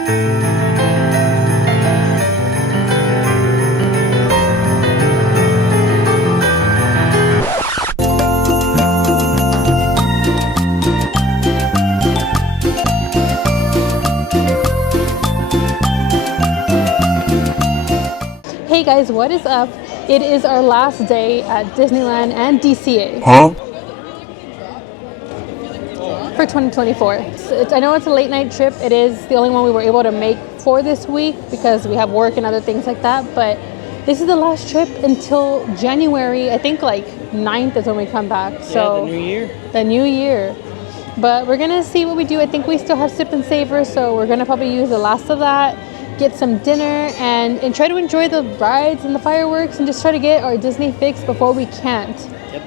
Hey guys, what is up? It is our last day at Disneyland and DCA for 2024. I know it's a late night trip. It is the only one we were able to make for this week because we have work and other things like that. But this is the last trip until January. I think like 9th is when we come back. So yeah, the new year. The new year. But we're gonna see what we do. I think we still have sip and savor, so we're gonna probably use the last of that, get some dinner, and try to enjoy the rides and the fireworks and just try to get our Disney fix before we can't. Yep.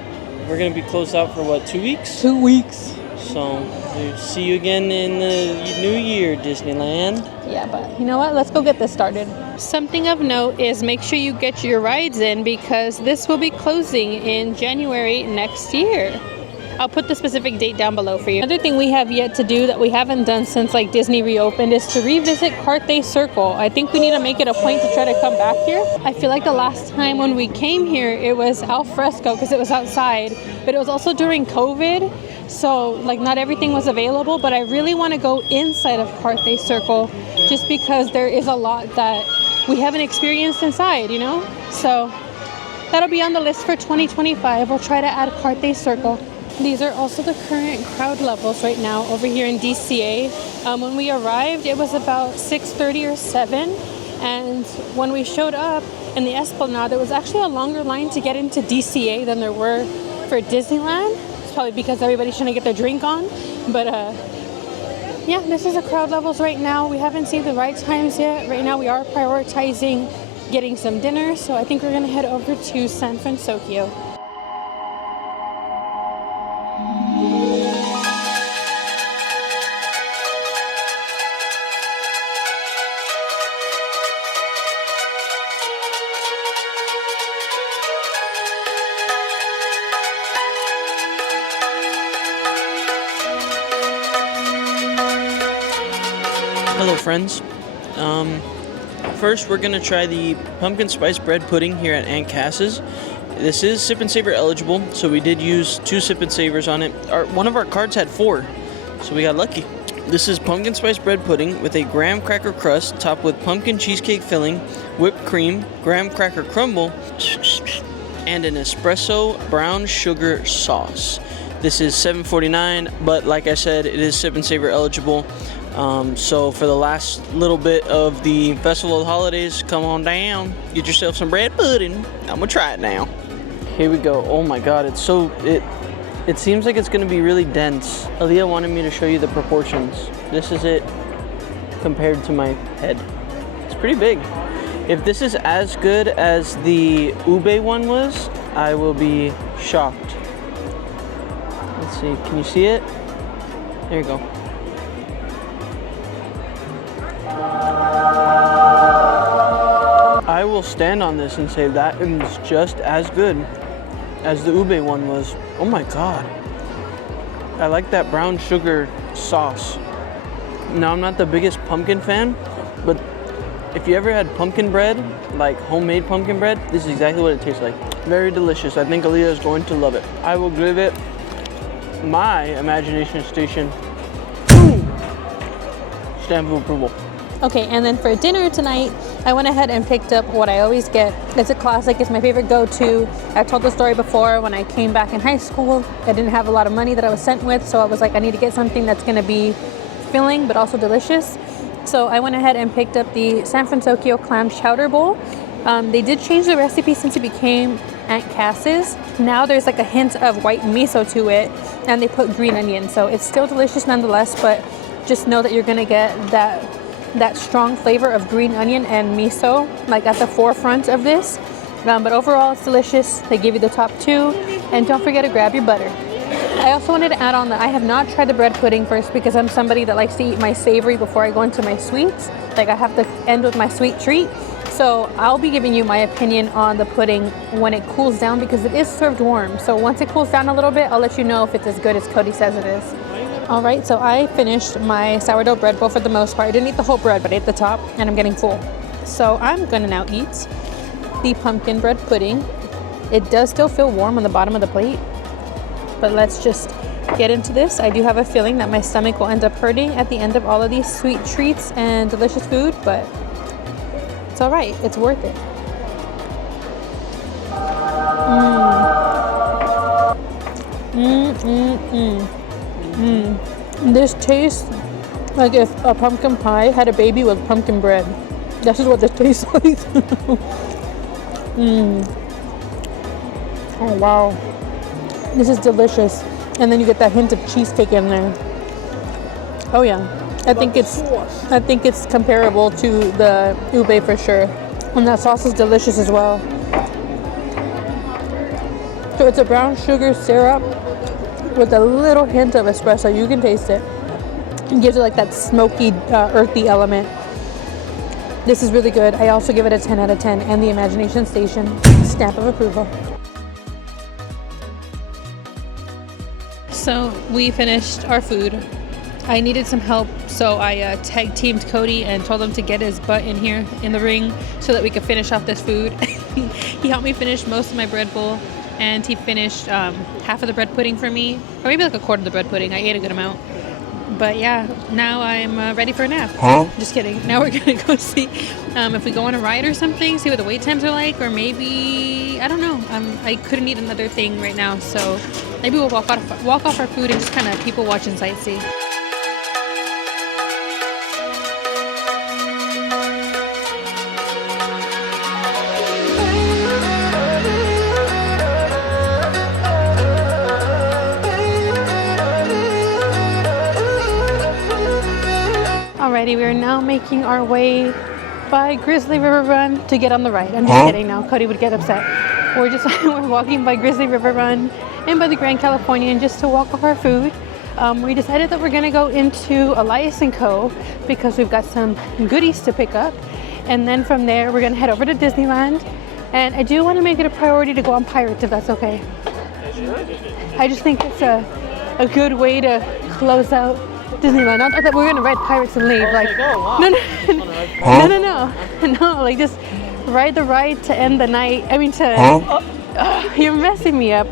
We're going to be closed out for what, 2 weeks? 2 weeks. So we'll see you again in the new year, Disneyland. Yeah, but you know what? Let's go get this started. Something of note is make sure you get your rides in because this will be closing in January next year. I'll put the specific date down below for you. Another thing we have yet to do that we haven't done since like Disney reopened is to revisit Carthay Circle. I think we need to make it a point to try to come back here. I feel like the last time when we came here, it was al fresco because it was outside, but it was also during COVID. So like not everything was available, but I really want to go inside of Carthay Circle just because there is a lot that we haven't experienced inside, you know? So that'll be on the list for 2025. We'll try to add Carthay Circle. These are also the current crowd levels right now over here in DCA. When we arrived, it was about 6:30 or 7. And when we showed up in the Esplanade, there was actually a longer line to get into DCA than there were for Disneyland. It's probably because everybody's trying to get their drink on. But yeah, this is the crowd levels right now. We haven't seen the ride times yet. Right now we are prioritizing getting some dinner. So I think we're gonna head over to San Fransokyo. Hello friends. First we're going to try the pumpkin spice bread pudding here at Aunt Cass's. This is sip and savor eligible, so we did use 2 sip and savors on it. One of our cards had 4, so we got lucky. This is pumpkin spice bread pudding with a graham cracker crust topped with pumpkin cheesecake filling, whipped cream, graham cracker crumble, and an espresso brown sugar sauce. This is $7.49, but like I said, it is sip and savor eligible. So for the last little bit of the Festival of the Holidays, come on down, get yourself some bread pudding. I'm gonna try it now. Here we go. Oh my god, it seems like it's gonna be really dense. Aaliyah wanted me to show you the proportions. This is it compared to my head. It's pretty big. If this is as good as the ube one was, I will be shocked. Let's see, can you see it? There you go. I will stand on this and say that is just as good as the ube one was. Oh my god. I like that brown sugar sauce. Now, I'm not the biggest pumpkin fan, but if you ever had pumpkin bread, like homemade pumpkin bread, this is exactly what it tastes like. Very delicious. I think Aaliyah is going to love it. I will give it my imagination station stamp of approval. Okay, and then for dinner tonight, I went ahead and picked up what I always get. It's a classic, it's my favorite go-to. I told the story before when I came back in high school. I didn't have a lot of money that I was sent with, so I was like, I need to get something that's gonna be filling but also delicious. So I went ahead and picked up the San Fransokyo clam chowder bowl. They did change the recipe since it became Aunt Cass's. Now there's like a hint of white miso to it, and they put green onion. So it's still delicious nonetheless, but just know that you're gonna get that strong flavor of green onion and miso like at the forefront of this. But overall it's delicious. They give you the top 2, and don't forget to grab your butter. I also wanted to add on that I have not tried the bread pudding first because I'm somebody that likes to eat my savory before I go into my sweets. Like I have to end with my sweet treat. So I'll be giving you my opinion on the pudding when it cools down because it is served warm. So once it cools down a little bit, I'll let you know if it's as good as Cody says it is. All right, so I finished my sourdough bread bowl for the most part. I didn't eat the whole bread, but I ate the top, and I'm getting full. So I'm gonna now eat the pumpkin bread pudding. It does still feel warm on the bottom of the plate, but let's just get into this. I do have a feeling that my stomach will end up hurting at the end of all of these sweet treats and delicious food, but it's all right. It's worth it. This tastes like if a pumpkin pie had a baby with pumpkin bread. This is what this tastes like. Oh wow, this is delicious. And then you get that hint of cheesecake in there. Oh yeah, I think it's comparable to the ube for sure. And that sauce is delicious as well. So it's a brown sugar syrup with a little hint of espresso. You can taste it. It gives it like that smoky, earthy element. This is really good. I also give it a 10 out of 10 and the Imagination Station stamp of approval. So we finished our food. I needed some help, so I tag teamed Cody and told him to get his butt in here in the ring so that we could finish off this food. He helped me finish most of my bread bowl, and he finished half of the bread pudding for me, or maybe like a quarter of the bread pudding. I ate a good amount. But yeah, now I'm ready for a nap. Huh? Just kidding. Now we're gonna go see if we go on a ride or something, see what the wait times are like, or maybe, I don't know. I couldn't eat another thing right now, so maybe we'll walk off our food and just kind of people watch and sightsee. Alrighty, we are now making our way by Grizzly River Run to get on the ride. I'm just kidding now. Cody would get upset. We're walking by Grizzly River Run and by the Grand Californian just to walk off our food. We decided that we're gonna go into ALLIAH'S & Co. because we've got some goodies to pick up. And then from there, we're gonna head over to Disneyland. And I do wanna make it a priority to go on Pirates if that's okay. I just think it's a good way to close out Disneyland. Not that we're gonna ride Pirates and leave. Like, no, like just ride the ride to end the night. I mean, you're messing me up.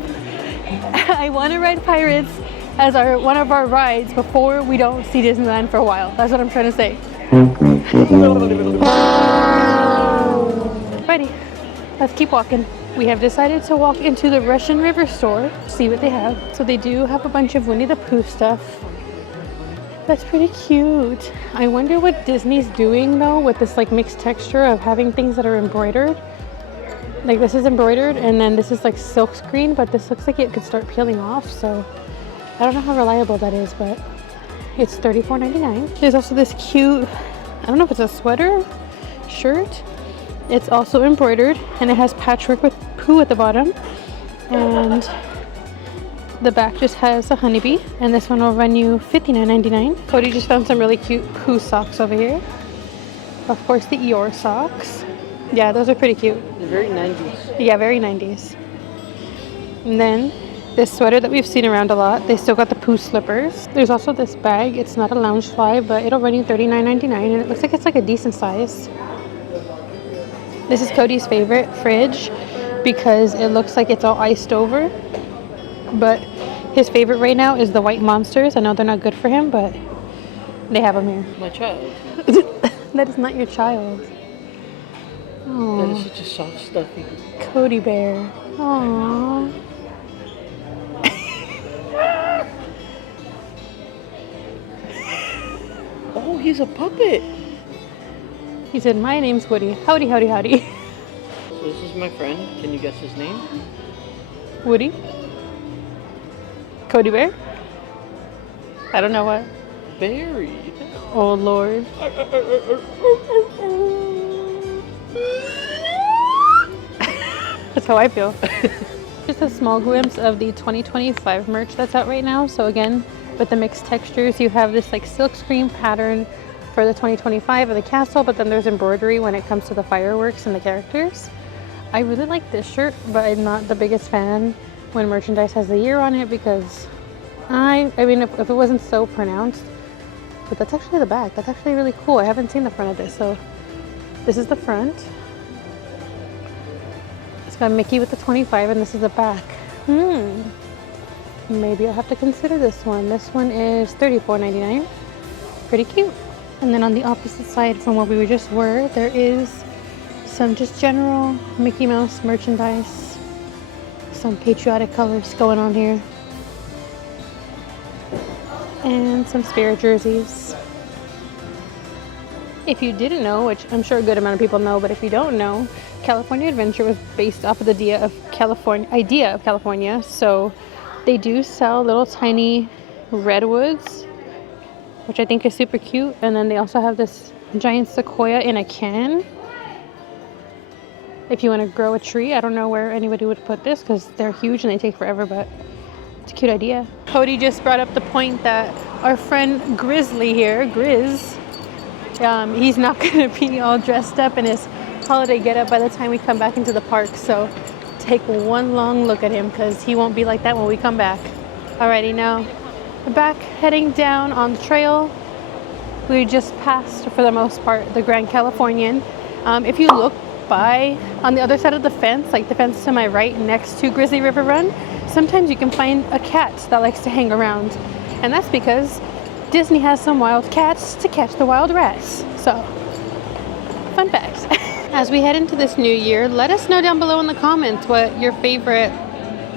I want to ride Pirates as one of our rides before we don't see Disneyland for a while. That's what I'm trying to say. Ready? Let's keep walking. We have decided to walk into the Russian River store, see what they have. So they do have a bunch of Winnie the Pooh stuff. That's pretty cute. I wonder what Disney's doing though with this like mixed texture of having things that are embroidered. Like this is embroidered and then this is like silk screen, but this looks like it could start peeling off. So I don't know how reliable that is, but it's $34.99. There's also this cute, I don't know if it's a sweater, shirt. It's also embroidered and it has patchwork with Pooh at the bottom. And the back just has a honeybee, and this one will run you $59.99. Cody just found some really cute Pooh socks over here. Of course, the Eeyore socks. Yeah, those are pretty cute. They're very 90s. Yeah, very 90s. And then this sweater that we've seen around a lot. They still got the Pooh slippers. There's also this bag. It's not a lounge fly, but it'll run you $39.99, and it looks like it's like a decent size. This is Cody's favorite fridge because it looks like it's all iced over. But his favorite right now is the white monsters. I know they're not good for him, but they have them here. My child. That is not your child. Aww. That is such a soft, stuffy Cody bear. Aww. Oh, he's a puppet. He said, "My name's Woody. Howdy, howdy, howdy." So this is my friend. Can you guess his name? Woody? Cody Bear? I don't know what. Barry. Oh Lord. That's how I feel. Just a small glimpse of the 2025 merch that's out right now. So again, with the mixed textures, you have this like silk screen pattern for the 2025 of the castle, but then there's embroidery when it comes to the fireworks and the characters. I really like this shirt, but I'm not the biggest fan when merchandise has the year on it because I mean, if it wasn't so pronounced, but that's actually the back. That's actually really cool. I haven't seen the front of this, so this is the front. It's got Mickey with the 25, and this is the back. Maybe I'll have to consider this one. This one is $34.99. Pretty cute. And then on the opposite side from where we just were, there is some just general Mickey Mouse merchandise. Some patriotic colors going on here. And some Spirit jerseys. If you didn't know, which I'm sure a good amount of people know, but if you don't know, California Adventure was based off of the idea of California. So they do sell little tiny redwoods, which I think is super cute. And then they also have this giant sequoia in a can. If you want to grow a tree, I don't know where anybody would put this because they're huge and they take forever, but it's a cute idea. Cody just brought up the point that our friend Grizzly here, Grizz, he's not going to be all dressed up in his holiday getup by the time we come back into the park. So take one long look at him because he won't be like that when we come back. Alrighty, now we're back heading down on the trail. We just passed, for the most part, the Grand Californian. If you look by on the other side of the fence, like the fence to my right next to Grizzly River Run, sometimes you can find a cat that likes to hang around. And that's because Disney has some wild cats to catch the wild rats. So, fun facts. As we head into this new year, let us know down below in the comments what your favorite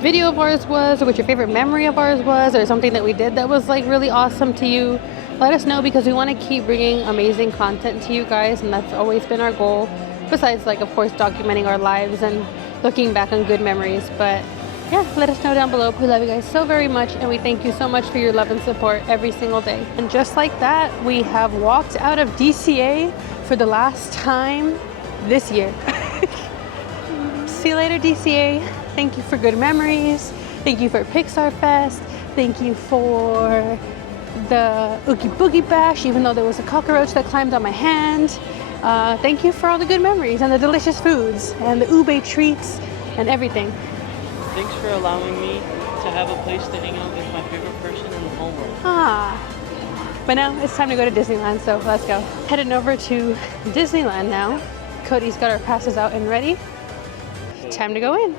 video of ours was, or what your favorite memory of ours was, or something that we did that was like really awesome to you. Let us know because we want to keep bringing amazing content to you guys, and that's always been our goal. Besides, like, of course, documenting our lives and looking back on good memories. But yeah, let us know down below. We love you guys so very much, and we thank you so much for your love and support every single day. And just like that, we have walked out of DCA for the last time this year. See you later, DCA. Thank you for good memories. Thank you for Pixar Fest. Thank you for the Oogie Boogie Bash, even though there was a cockroach that climbed on my hand. Thank you for all the good memories and the delicious foods and the ube treats and everything. Thanks for allowing me to have a place to hang out with my favorite person in the whole world. But now it's time to go to Disneyland, so let's go. Heading over to Disneyland now. Cody's got our passes out and ready. Time to go in.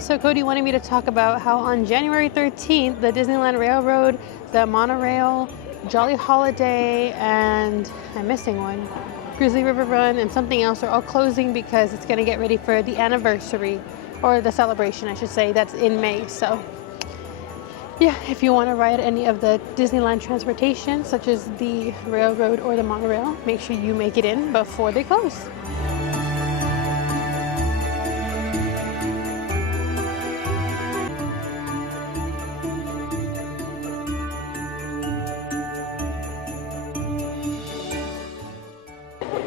So Cody wanted me to talk about how on January 13th, the Disneyland Railroad, the Monorail, Jolly Holiday, and I'm missing one, Grizzly River Run, and something else are all closing because it's going to get ready for the anniversary, or the celebration, I should say, that's in May. So yeah, if you want to ride any of the Disneyland transportation, such as the railroad or the monorail, make sure you make it in before they close.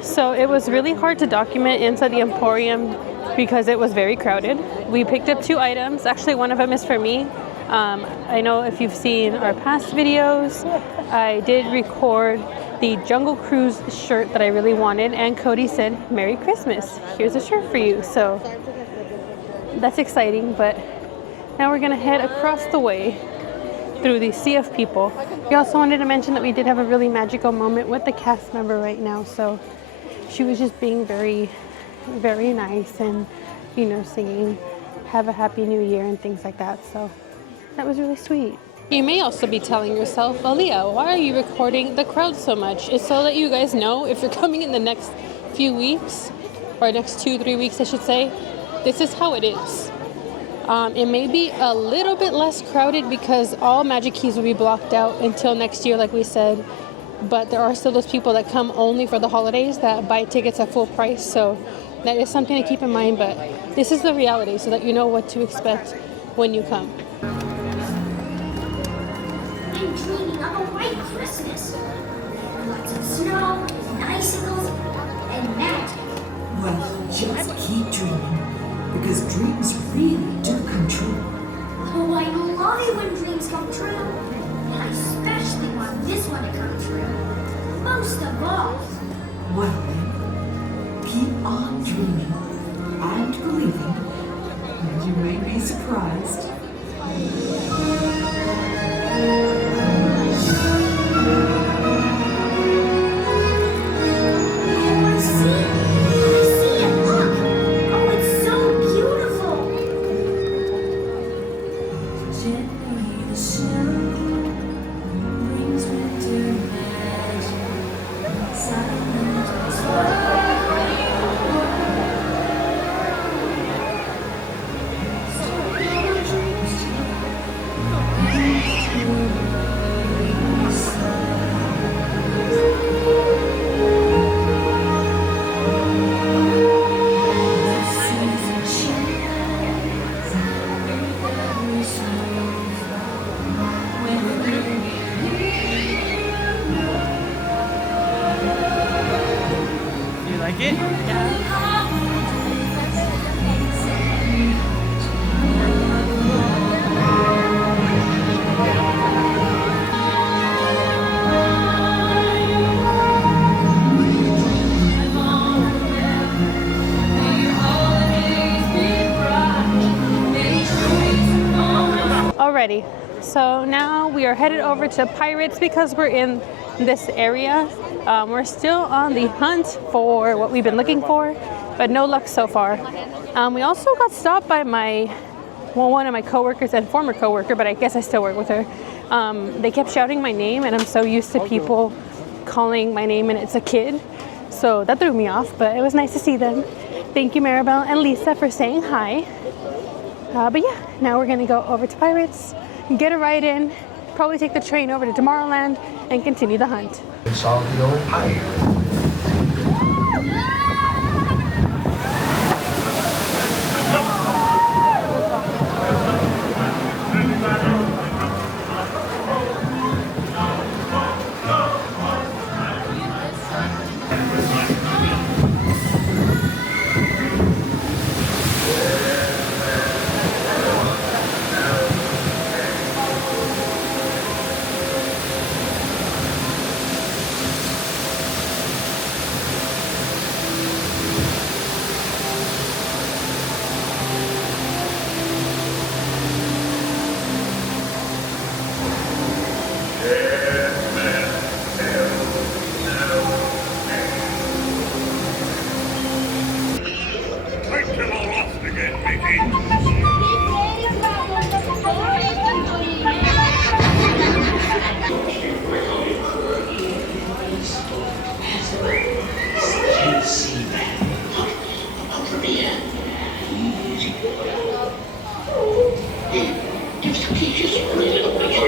So it was really hard to document inside the Emporium because it was very crowded. We picked up 2 items. Actually, one of them is for me. I know if you've seen our past videos, I did record the Jungle Cruise shirt that I really wanted, and Cody said, "Merry Christmas, here's a shirt for you." So that's exciting, but now we're gonna head across the way through the sea of people. We also wanted to mention that we did have a really magical moment with the cast member right now. So she was just being very, very nice and, you know, singing "Have a Happy New Year" and things like that. So that was really sweet. You may also be telling yourself, "Aaliyah, why are you recording the crowd so much?" It's so that you guys know if you're coming in the next few weeks, or next 2-3 weeks, I should say, this is how it is. It may be a little bit less crowded because all Magic Keys will be blocked out until next year, like we said. But there are still those people that come only for the holidays that buy tickets at full price. So that is something to keep in mind. But this is the reality, so that you know what to expect when you come. I'm dreaming of a white Christmas. Lots of snow, and icicles, and magic. Well, just keep dreaming, because dreams really do come true. Oh, I love it when dreams come true. And I especially want this one to come true. Most of all. Well then, keep on dreaming and believing You may be surprised. I see it, look! Oh, it's so beautiful! Gently the snow brings winter magic. Silent as You like it? Alrighty, so now we are headed over to Pirates because we're in this area. We're still on the hunt for what we've been looking for, but no luck so far. We also got stopped by one of my coworkers and former coworker, but I guess I still work with her. They kept shouting my name, and I'm so used to people calling my name and it's a kid, so that threw me off, but it was nice to see them. Thank you, Maribel and Lisa, for saying hi. But yeah, now we're gonna go over to Pirates, get a ride in, probably take the train over to Tomorrowland, and continue the hunt. FRANSOKYO Pirate.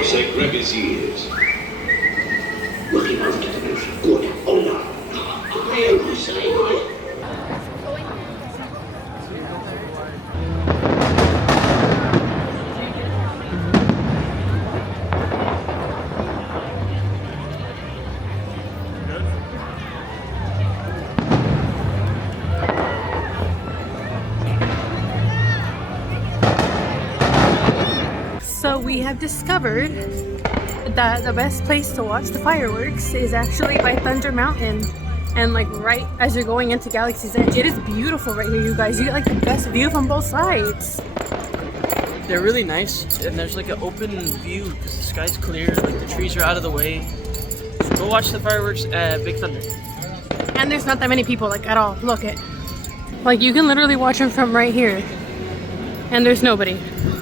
Say, grab his ears. Looking over to the roof. Good. Oh no. I will say. So we have discovered that the best place to watch the fireworks is actually by Thunder Mountain, and like right as you're going into Galaxy's Edge. It is beautiful right here, you guys. You get like the best view from both sides. They're really nice, and there's like an open view because the sky's clear, like the trees are out of the way. So go watch the fireworks at Big Thunder. And there's not that many people, like, at all. Look it. Like, you can literally watch them from right here, and there's nobody.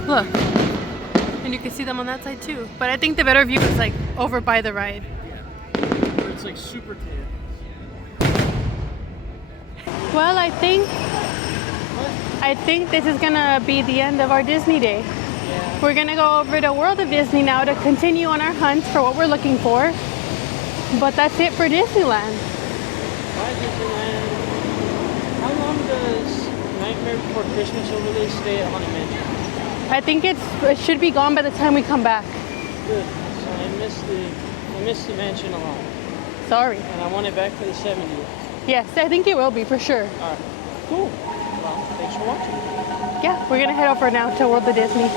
Look. And you can see them on that side too. But I think the better view is like over by the ride. Where it's like super clear. Well, I think this is gonna be the end of our Disney day. Yeah. We're gonna go over to World of Disney now to continue on our hunt for what we're looking for. But that's it for Disneyland. Bye, Disneyland. How long does Nightmare Before Christmas overlay stay at Haunted Mansion? I think it should be gone by the time we come back. Good. So I missed the mansion a lot. Sorry. And I want it back for the 70th. Yes, I think it will be for sure. Alright. Cool. Well, thanks for watching. Yeah, we're gonna head over now to World of Disney.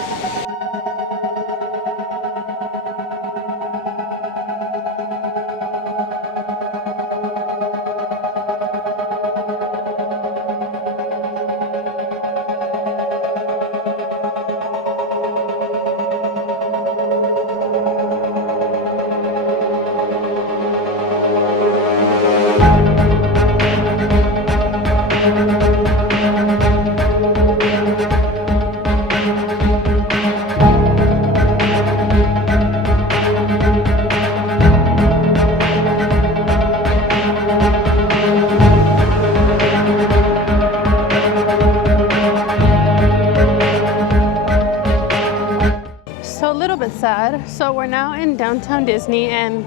So a little bit sad. So we're now in downtown Disney, and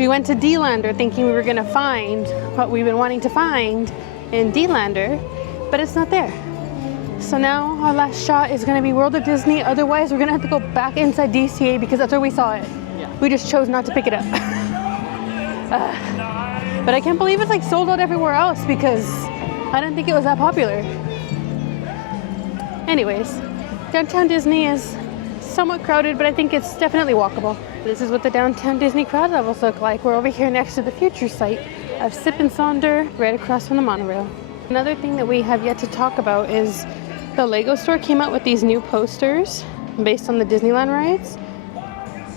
we went to D-Lander thinking we were gonna find what we've been wanting to find in D-Lander, but it's not there. So now our last shot is gonna be World of Disney. Otherwise, we're gonna have to go back inside DCA because that's where we saw it. Yeah. We just chose not to pick it up. But I can't believe it's like sold out everywhere else because I didn't think it was that popular. Anyways, downtown Disney is somewhat crowded, but I think it's definitely walkable. This is what the downtown Disney crowd levels look like. We're over here next to the future site of Sip and Sonder, right across from the monorail. Another thing that we have yet to talk about is the Lego store came out with these new posters based on the Disneyland rides.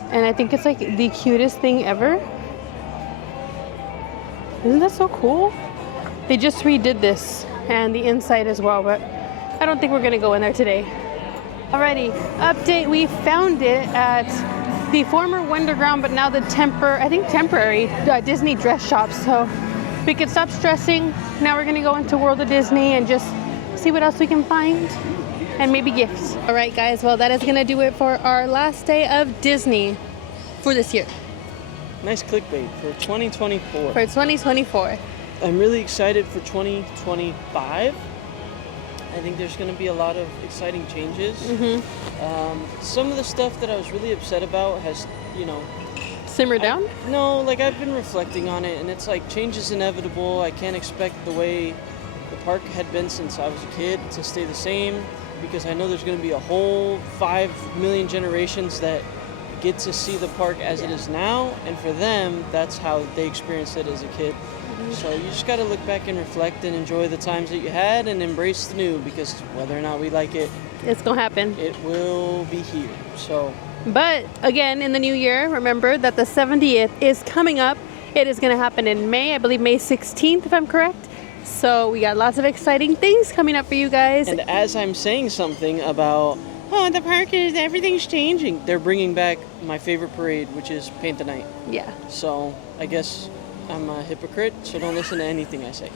And I think it's like the cutest thing ever. Isn't that so cool? They just redid this and the inside as well, but I don't think we're gonna go in there today. Alrighty, update, we found it at the former Wonderground, but now the temporary Disney dress shop. So we could stop stressing. Now we're gonna go into World of Disney and just see what else we can find and maybe gifts. All right, guys, well, that is gonna do it for our last day of Disney for this year. Nice clickbait for 2024. For 2024. I'm really excited for 2025. I think there's going to be a lot of exciting changes. Some of the stuff that I was really upset about has, you know... Simmered down? No, like I've been reflecting on it, and it's like change is inevitable. I can't expect the way the park had been since I was a kid to stay the same, because I know there's going to be a whole 5 million generations that get to see the park as it is now, and for them, that's how they experienced it as a kid. So you just got to look back and reflect and enjoy the times that you had and embrace the new, because whether or not we like it, it's gonna happen. It will be here. So, but again, in the new year, remember that the 70th is coming up. It is gonna happen in May, I believe May 16th, if I'm correct. So we got lots of exciting things coming up for you guys. And as I'm saying something about, oh, the park is, everything's changing, they're bringing back my favorite parade, which is Paint the Night. Yeah. So I guess I'm a hypocrite, so don't listen to anything I say.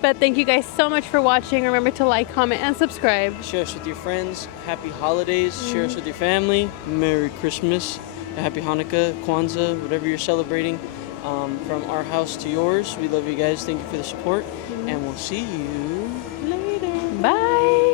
But thank you guys so much for watching. Remember to like, comment, and subscribe. Share us with your friends. Happy holidays. Share us with your family. Merry Christmas. Happy Hanukkah, Kwanzaa, whatever you're celebrating. From our house to yours, we love you guys. Thank you for the support. And we'll see you later. Bye.